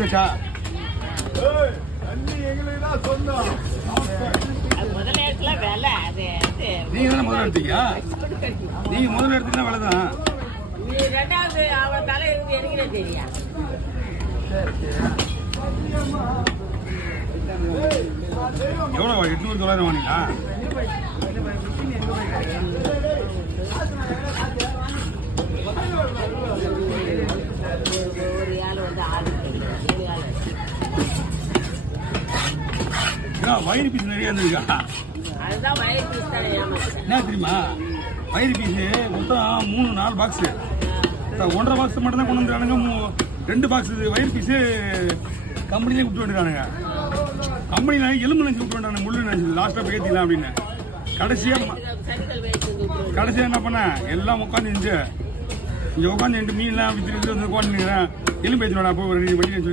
பேச்சா நீங்க தானே முதல்ல எடுத்தீங்க. நீங்க முதல்ல எடுத்தீங்கன்னா வேலை தான். எவ்வளோ 800 வாங்கிங்களா? வயிறு பீஸ் நிறைய இருந்திருக்கா? என்ன தெரியுமா, வயிறு பீஸு மொத்தம் 3-4 பாக்ஸு, 1.5 பாக்ஸ் மட்டும் தான் கொண்டு வந்துருக்கானுங்க. 2 பாக்ஸ் வயிறு பீஸு கம்பெனிலே விட்டு வந்துருக்கானுங்க. கம்பெனியில் எலும்பு நினச்சி விட்டு வந்துட்டானுங்க. முள்ளு நினச்சி லாஸ்ட்டாக பேத்திக்கலாம் அப்படின்னு. கடைசியாக என்ன பண்ணேன், எல்லாம் உட்காந்து இங்கே உட்காந்து 2 மீன்லாம் விற்று வந்து உட்காந்துக்கிறேன். எலும்பு பேத்தினோட அப்போ 2 வண்டி சொல்லி